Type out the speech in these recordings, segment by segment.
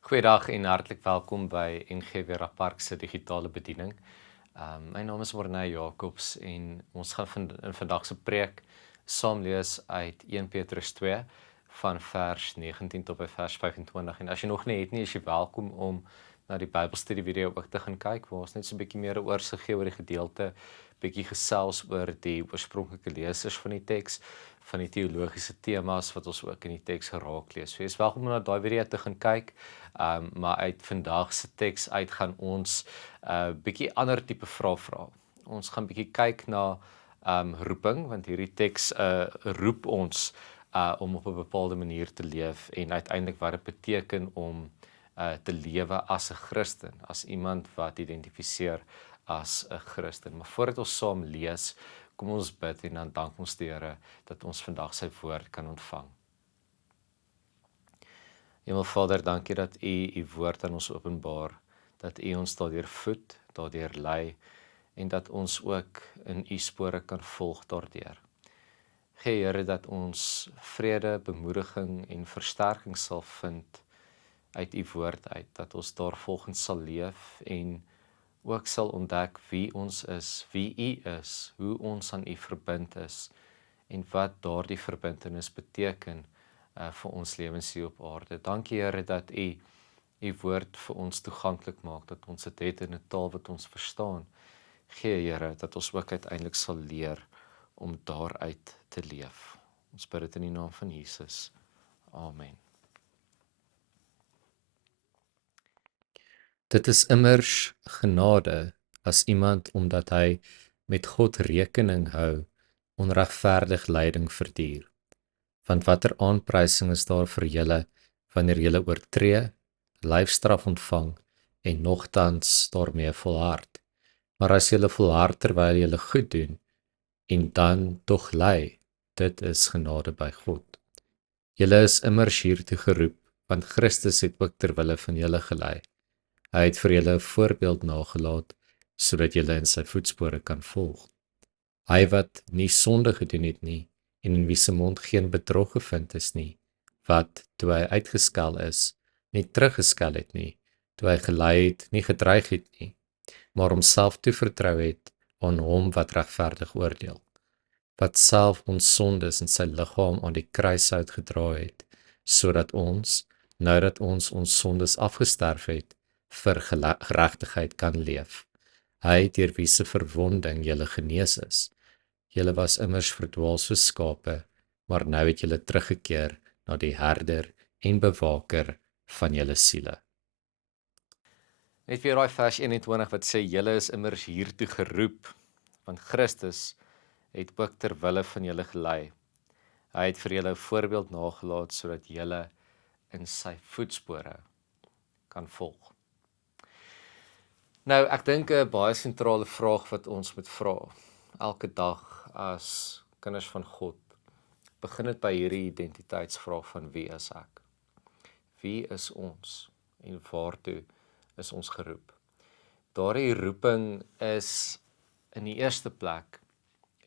Goeiedag en hartlik welkom by NG Vera Park se digitale bediening. My naam is Morney Jacobs en ons gaan in vandag se preek saam lees uit 1 Petrus 2 van vers 19 tot by vers 25. En as jy nog nie het nie, is jy welkom om na die Bybelstudie video ook te gaan kyk, waar ons net so 'n bietjie meer oorsig gee oor die gedeelte, bietjie gesels oor die oorspronklike lesers van die teks, van die teologiese temas wat ons ook in die teks geraak lees. So jy is welkom om na daai video te gaan kyk. Maar uit vandag se teks uit gaan ons bietjie ander tipe vrae vra. Ons gaan bietjie kyk na roeping, want hierdie teks roep ons om op 'n bepaalde manier te leef en uiteindelik wat dit beteken om te lewe as 'n Christen, as iemand wat identifiseer as 'n Christen. Maar voordat ons saam lees, kom ons bid en dan dank ons die Here dat ons vandag sy woord kan ontvang. Hemelvader, dankie dat U woord aan ons openbaar, dat U ons daardeur voed, daardeur lei en dat ons ook in U spore kan volg daardeur. Gee Here dat ons vrede, bemoediging en versterking sal vind uit U woord uit, dat ons daarvolgens sal leef en ook sal ontdek wie ons is, wie U is, hoe ons aan U verbind is en wat daardie verbintenis beteken vir ons lewens hier op aarde. Dankie Here dat U woord vir ons toeganklik maak, dat ons dit het in 'n taal wat ons verstaan. Gee Here dat ons ook uiteindelik sal leer om daaruit te leef. Ons bid dit in die naam van Jesus. Amen. Dit is immers genade as iemand omdat hy met God rekening hou, onregverdig lyding verduur. Want watter aanprysing is daar vir julle wanneer julle oortree, lyfstraf ontvang en nogtans daarmee volhard. Maar as julle volhard terwyl julle goed doen en dan tog ly, dit is genade by God. Julle is immers hiertoe geroep, want Christus het ook ter wille van julle gelei. Hy het vir julle 'n voorbeeld nagelaat, sodat julle in sy voetspore kan volg. Hy wat nie sonde gedoen het nie, en in wie se mond geen bedrog gevind is nie, wat, toe hy uitgeskel is, nie teruggeskel het nie, toe hy gelei het, nie gedreig het nie, maar homself toevertrou het aan hom wat regverdig oordeel, wat self ons sondes in sy liggaam aan die kruishout gedra het, sodat ons, nou dat ons sondes afgesterf het, vir geregtigheid kan leef. Hy deur wie se verwonding julle genees is. Julle was immers verdwaal soos skape, maar nou het julle teruggekeer na die herder en bewaker van julle siele. Net weer daai vers 21 wat sê julle is immers hiertoe geroep, want Christus het ook ter wille van julle gelei. Hy het vir julle 'n voorbeeld nagelaat sodat julle in sy voetspore kan volg. Nou, ek dink 'n baie sentrale vraag wat ons moet vra elke dag as kinders van God, begin dit by hierdie identiteitsvraag van wie is ek? Wie is ons en waartoe is ons geroep? Daardie roeping is in die eerste plek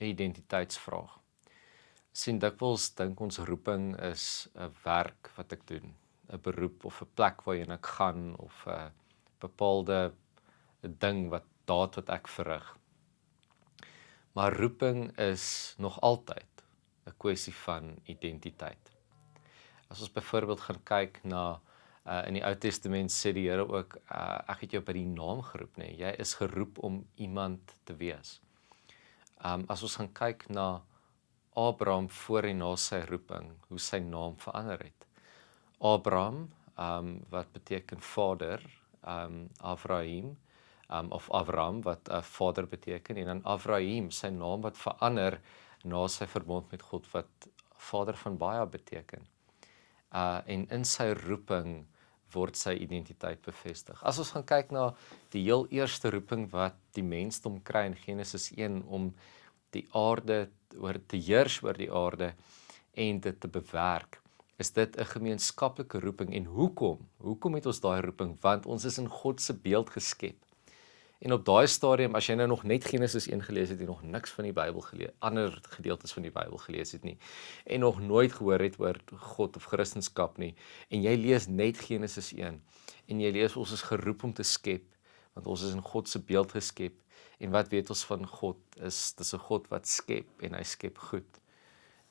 'n identiteitsvraag. Sien dikwels dink ons roeping is 'n werk wat ek doen, 'n beroep of 'n plek waarheen ek gaan of 'n bepaalde 'n ding daad wat ek verrig. Maar roeping is nog altyd 'n kwessie van identiteit. As ons byvoorbeeld gaan kyk na in die Ou Testament sê die Here ook ek het jou by die naam geroep, nee, jy is geroep om iemand te wees. As ons gaan kyk na Abraham voor en na sy roeping, hoe sy naam verander het. Abraham wat beteken vader, Avraham of Avram wat vader beteken en dan Avraham, sy naam wat verander na sy verbond met God wat vader van baie beteken. En in sy roeping word sy identiteit bevestig. As ons gaan kyk na die heel eerste roeping wat die mensdom kry in Genesis 1 om die aarde te heers oor die aarde en dit te bewerk, is dit 'n gemeenskaplike roeping. En hoekom? Hoekom het ons daai roeping? Want ons is in God se beeld geskep. En op daai stadium, as jy nou nog net Genesis 1 gelees het en nog niks van die Bybel gelees, ander gedeeltes van die Bybel gelees het nie, en nog nooit gehoor het oor God of Christendom nie, en jy lees net Genesis 1, en jy lees ons is geroep om te skep, want ons is in God se beeld geskep, en wat weet ons van God, dis 'n God wat skep, en hy skep goed,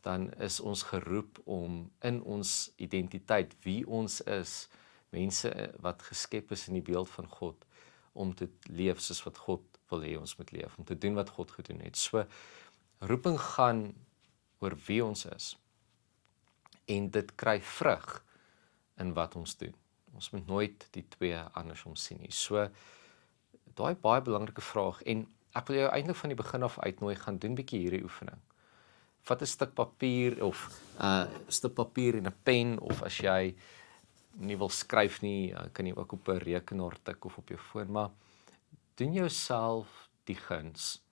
dan is ons geroep om in ons identiteit, wie ons is, mense wat geskep is in die beeld van God, om te leef soos wat God wil hê ons moet leef, om te doen wat God gedoen het. So, roeping gaan oor wie ons is, en dit kry vrug in wat ons doen. Ons moet nooit die twee andersom sien nie. So, daai baie belangrike vraag, en ek wil jou eintlik van die begin af uitnooi, gaan doen bietjie hierdie oefening. Vat 'n stuk papier of 'n stuk papier en 'n pen, of as jy nie wil skryf nie, kan jy ook op 'n rekenaar tik of op jou foon, maar doen jouself die guns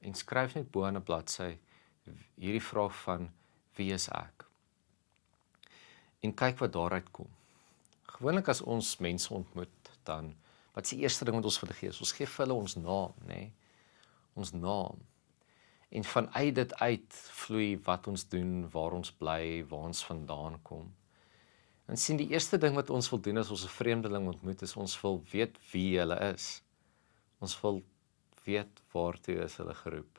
en skryf net bo aan 'n bladsy hierdie vraag van wie is ek? En kyk wat daaruit kom. Gewoonlik as ons mense ontmoet, dan wat is die eerste ding wat ons vir hulle gee? Ons gee vir hulle ons naam, nê? Ons naam. En vanuit dit uit vloei wat ons doen, waar ons bly, waar ons vandaan kom. En sien, die eerste ding wat ons wil doen as ons 'n vreemdeling ontmoet, is ons wil weet wie hulle is. Ons wil weet waartoe is hulle geroep.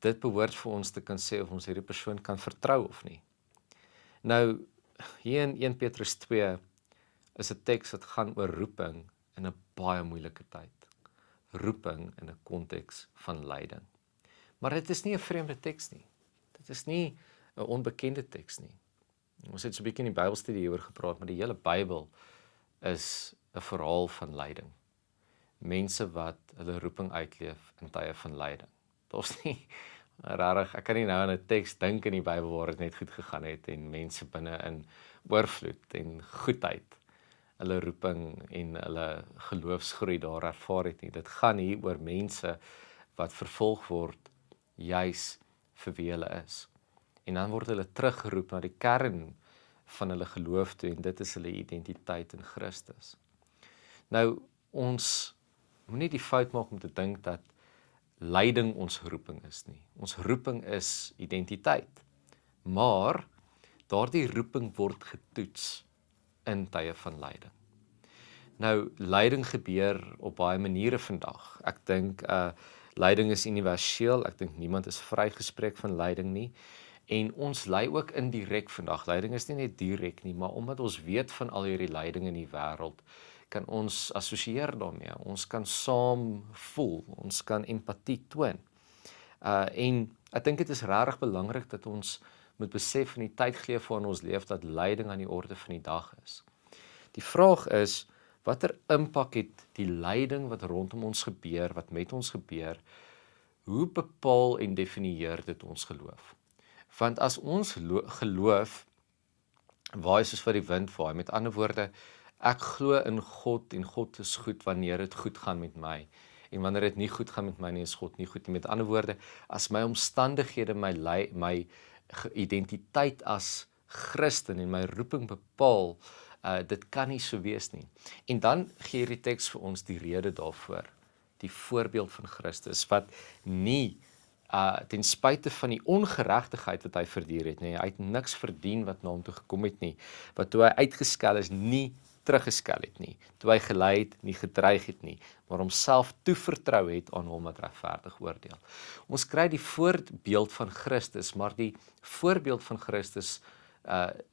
Dit behoort vir ons te kan sê of ons hierdie persoon kan vertrou of nie. Nou, hier in 1 Petrus 2 is 'n teks wat gaan oor roeping in 'n baie moeilike tyd. Roeping in 'n konteks van lyding. Maar dit is nie 'n vreemde teks nie. Dit is nie 'n onbekende teks nie. Ons het so 'n bietjie in die Bybelstudie hieroor gepraat, maar die hele Bybel is 'n verhaal van lyding. Mense wat hulle roeping uitleef in tye van lyding. Daar's nie rarig, ek kan nie nou aan 'n teks dink in die Bybel waar dit net goed gegaan het en mense binne in oorvloed en goedheid hulle roeping en hulle geloofsgroei daar ervaar het nie. Dit gaan hier oor mense wat vervolg word juis vir wie hulle is. En dan word hulle teruggeroep na die kern van hulle geloof toe, en dit is hulle identiteit in Christus. Nou, ons moenie die fout maak om te dink dat lyding ons roeping is nie. Ons roeping is identiteit. Maar daardie roeping word getoets in tye van lyding. Nou, lyding gebeur op baie maniere vandag. Ek dink lyding is universeel. Ek dink niemand is vrygespreek van lyding nie. En ons ly ook indirek vandag. Lyding is nie net direk nie, maar omdat ons weet van al hierdie lyding in die wêreld, kan ons assosieer daarmee. Ons kan saam voel. Ons kan empatie toon. En ek dink dit is regtig belangrik dat ons moet besef in die tydgleef waarin ons leef dat lyding aan die orde van die dag is. Die vraag is, watter impak het die lyding wat rondom ons gebeur, wat met ons gebeur, hoe bepaal en definieer dit ons geloof? Want as ons geloof waai soos wat die wind waai, met ander woorde, ek glo in God en God is goed wanneer dit goed gaan met my, en wanneer dit nie goed gaan met my nie, is God nie goed nie. Met ander woorde, as my omstandighede my identiteit as Christen en my roeping bepaal, dit kan nie so wees nie. En dan gee hierdie teks vir ons die rede daarvoor, die voorbeeld van Christus, wat nie ten spyte van die ongeregtigheid wat hy verduur het, nie, hy het niks verdien wat na hom toe gekom het nie, wat toe hy uitgeskel is, nie teruggeskel het nie, toe hy gelei het, nie gedreig het nie, maar homself toevertrou het aan hom wat regverdig oordeel. Ons kry die voorbeeld van Christus, maar die voorbeeld van Christus,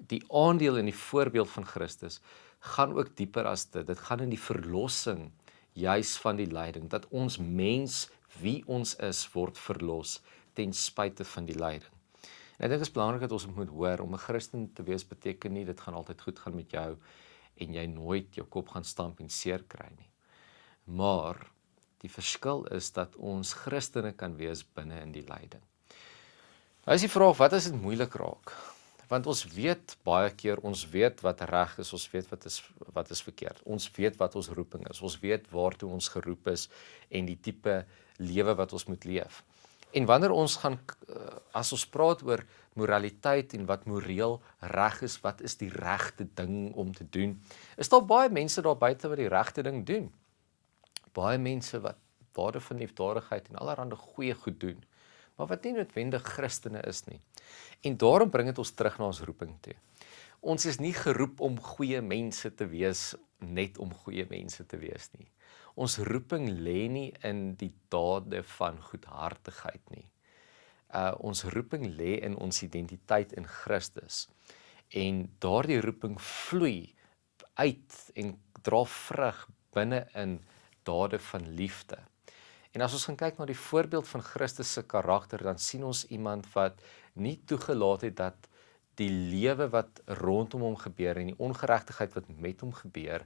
die aandeel in die voorbeeld van Christus, gaan ook dieper as dit. Dit gaan in die verlossing, juis van die lyding, dat ons mens, wie ons is, word verlos, ten spyte van die lyding. En ek dink dit is belangrik dat ons moet hoor, om 'n Christen te wees beteken nie, dit gaan altyd goed gaan met jou, en jy nooit jou kop gaan stamp en seer kry nie. Maar, die verskil is dat ons Christene kan wees binne in die lyding. Nou is die vraag, wat as dit moeilik raak? Want ons weet baie keer, ons weet wat reg is, ons weet wat is verkeerd. Ons weet wat ons roeping is, ons weet waartoe ons geroep is, en die tipe lewe wat ons moet leef. En wanneer ons gaan, as ons praat oor moraliteit en wat moreel reg is, wat is die regte ding om te doen, is daar baie mense daar buite wat die regte ding doen. baie mense wat dade van liefdadigheid en allerlei goeie goed doen, maar wat nie noodwendig Christene is nie. En daarom bring dit ons terug na ons roeping toe. Ons is nie geroep om goeie mense te wees, net om goeie mense te wees nie. Ons roeping lê nie in die dade van goedhartigheid nie. Ons roeping lê in ons identiteit in Christus. En daardie roeping vloei uit en dra vrug binne in dade van liefde. En as ons gaan kyk na die voorbeeld van Christus se karakter, dan sien ons iemand wat nie toegelaat het dat die lewe wat rondom hom gebeur en die ongeregtigheid wat met hom gebeur,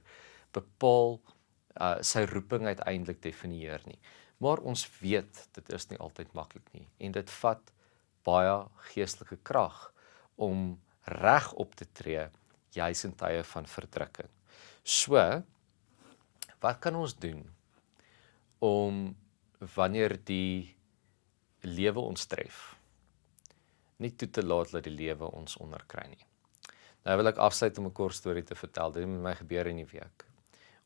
bepaal sy roeping uiteindelik definieer nie. Maar ons weet, dit is nie altyd maklik nie. En dit vat baie geestelike krag om reg op te tree, juis in tye van verdrukking. So, wat kan ons doen om wanneer die lewe ons tref, nie toe te laat dat die lewe ons onderkry nie. Nou wil ek afsluit om 'n kort storie te vertel. Dit het met my gebeur in die week.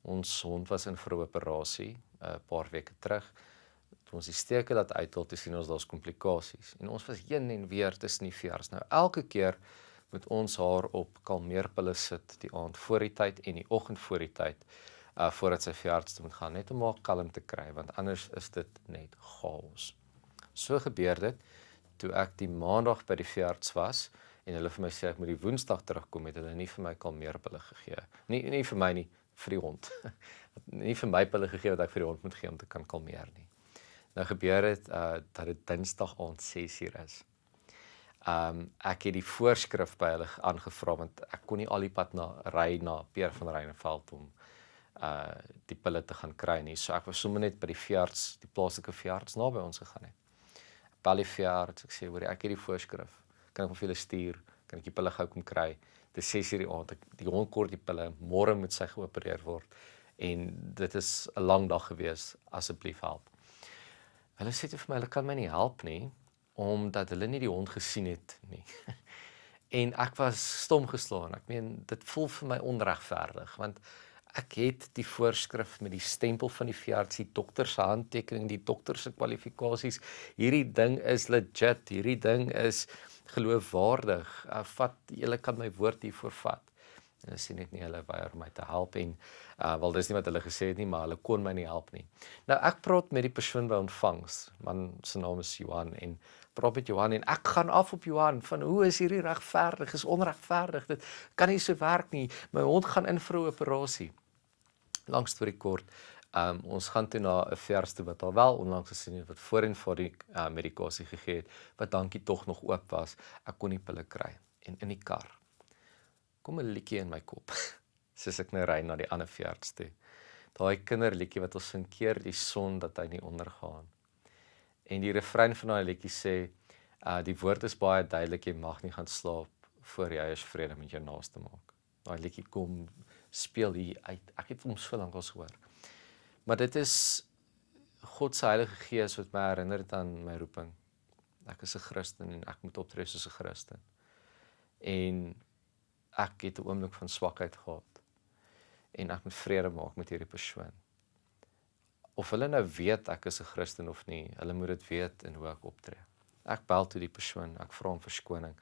Ons hond was in vir 'n operasie 'n paar weke terug. Toe ons die steke laat uithaal, toe sien ons daar's komplikasies. En ons was heen en weer tussen die veearts. Nou elke keer moet ons haar op kalmeerpille sit die aand voor die tyd en die oggend voor die tyd voordat sy veearts toe moet gaan, net om haar kalm te kry, want anders is dit net chaos. So gebeur dit toe ek die maandag by die veearts was en hulle vir my sê ek moet die woensdag terugkom, het hulle nie vir my kalmeerpille gegee. Nie vir my nie, vir die hond. Nie vir my pille gegee wat ek vir die hond moet gee om te kan kalmeer nie. Nou gebeur dit dat dit Dinsdag aand 6:00 is. Ek het die voorskrif by hulle aangevra want ek kon nie al die pad ry na Peer van Reineveld om die pille te gaan kry nie. So ek was sommer net by die veearts, die plaaslike veearts naby ons gegaan het. Ek bel die veearts, ek sê hoor ek het die voorskrif. Kan ek hom vir julle stuur? Kan ek die pille gou kom kry? Dit is 6:00 die aand. Die hond kort die pille, môre moet sy geopereer word. En dit is 'n lang dag gewees, asseblief help. Hulle sê vir my, hulle kan my nie help nie, omdat hulle nie die hond gesien het nie. En ek was stom geslaan. Ek meen, dit voel vir my onregverdig, want ek het die voorskrif met die stempel van die veearts, die dokter se handtekening, die dokter se kwalifikasies. Hierdie ding is legit, hierdie ding is geloofwaardig. Julle kan my woord hiervoor vat. En hulle sê net nie, hulle weier om my te help en wel dis nie wat hulle gesê het nie, maar hulle kon my nie help nie. Nou ek praat met die persoon by ontvangs, man se naam is Johan en praat met Johan en ek gaan af op Johan van hoe is hierdie regverdig, is onregverdig, dit kan nie so werk nie, my hond gaan in vir 'n operasie. Lang storie kort, ons gaan toe na 'n veearts toe wat al wel onlangs gesien het, wat voorheen vir die medikasie gegee het, wat dankie tog nog oop was, ek kon nie pille kry, en in die kar, kom 'n liedjie in my kop, soos ek nou ry na die ander veearts toe, daai kinderliedjie wat ons sing keer die son dat hy nie ondergaan, en die refrein van daai liedjie sê, die woord is baie duidelik, jy mag nie gaan slaap, voor jy is vrede met jou naaste maak, daai liedjie kom, speel hier uit, ek het hom so lank al gehoor, maar dit is God se Heilige Gees wat my herinner het aan my roeping, ek is 'n Christen en ek moet optree soos 'n Christen, en ek het 'n oomblik van swakheid gehad, en ek moet vrede maak met hierdie persoon, of hulle nou weet ek is 'n Christen of nie, hulle moet dit weet in hoe ek optree, ek bel toe die persoon, ek vra om verskoning,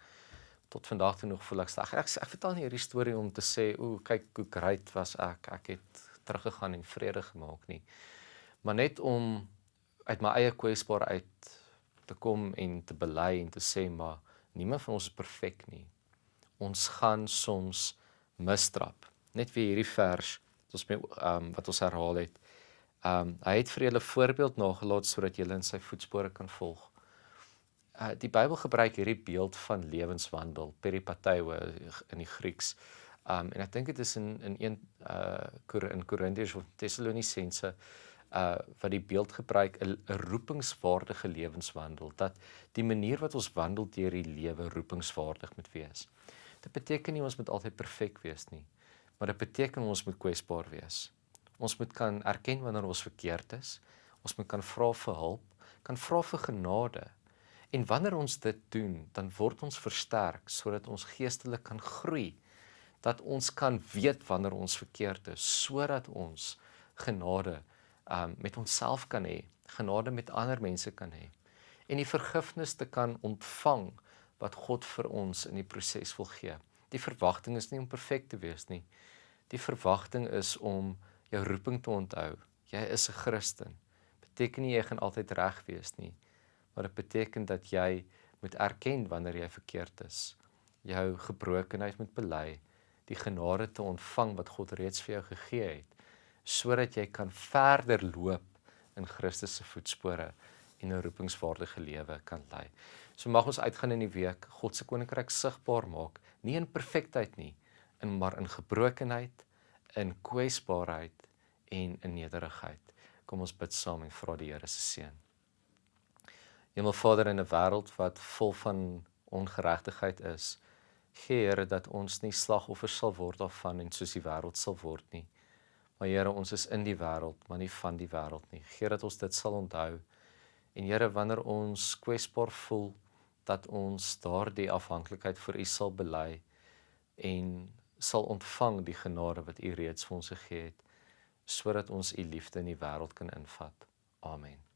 tot vandag toe nog voel ek sleg. Ek vertel nie hierdie storie om te sê, kyk hoe great was ek het teruggegaan en vrede gemaak nie. Maar net om uit my eie kwesbaarheid te kom en te bely en te sê, maar niemand van ons is perfek nie. Ons gaan soms misstrap. Net weer hierdie vers wat ons herhaal het. Hy het vir julle voorbeeld nagelaat sodat julle in sy voetspore kan volg. Die Bybel gebruik hierdie beeld van lewenswandel, peripateo in die Grieks. En ek dink dit is in Korintiërs of Tessalonisense wat die beeld gebruik, 'n roepingswaardige lewenswandel, dat die manier wat ons wandel deur die lewe roepingswaardig moet wees. Dit beteken nie ons moet altyd perfek wees nie, maar dit beteken ons moet kwesbaar wees. Ons moet kan erken wanneer ons verkeerd is, ons moet kan vra vir hulp, kan vra vir genade. En wanneer ons dit doen, dan word ons versterk, sodat ons geestelik kan groei, dat ons kan weet wanneer ons verkeerd is, sodat ons genade met onsself kan hê, genade met ander mense kan hê, en die vergifnis te kan ontvang wat God vir ons in die proses wil gee. Die verwagting is nie om perfek te wees nie. Die verwagting is om jou roeping te onthou. Jy is 'n Christen. Beteken nie jy gaan altyd reg wees nie, maar dit beteken dat jy moet erken wanneer jy verkeerd is. Jou gebrokenheid moet bely, die genade te ontvang wat God reeds vir jou gegee het, sodat jy kan verder loop in Christus se voetspore en 'n roepingswaardige lewe kan lei. So mag ons uitgaan in die week, God se koninkryk sigbaar maak, nie in perfektheid nie, maar in gebrokenheid, in kwesbaarheid en in nederigheid. Kom ons bid saam en vra die Here se seën. Hemelvader, in 'n wêreld wat vol van ongeregtigheid is, gee Here dat ons nie slagoffers sal word daarvan en soos die wêreld sal word nie. Maar Here, ons is in die wêreld, maar nie van die wêreld nie. Gee dat ons dit sal onthou. En Here, wanneer ons kwesbaar voel, dat ons daardie afhanklikheid vir U sal bely en sal ontvang die genade wat U reeds vir ons gegee het, sodat ons U liefde in die wêreld kan invat. Amen.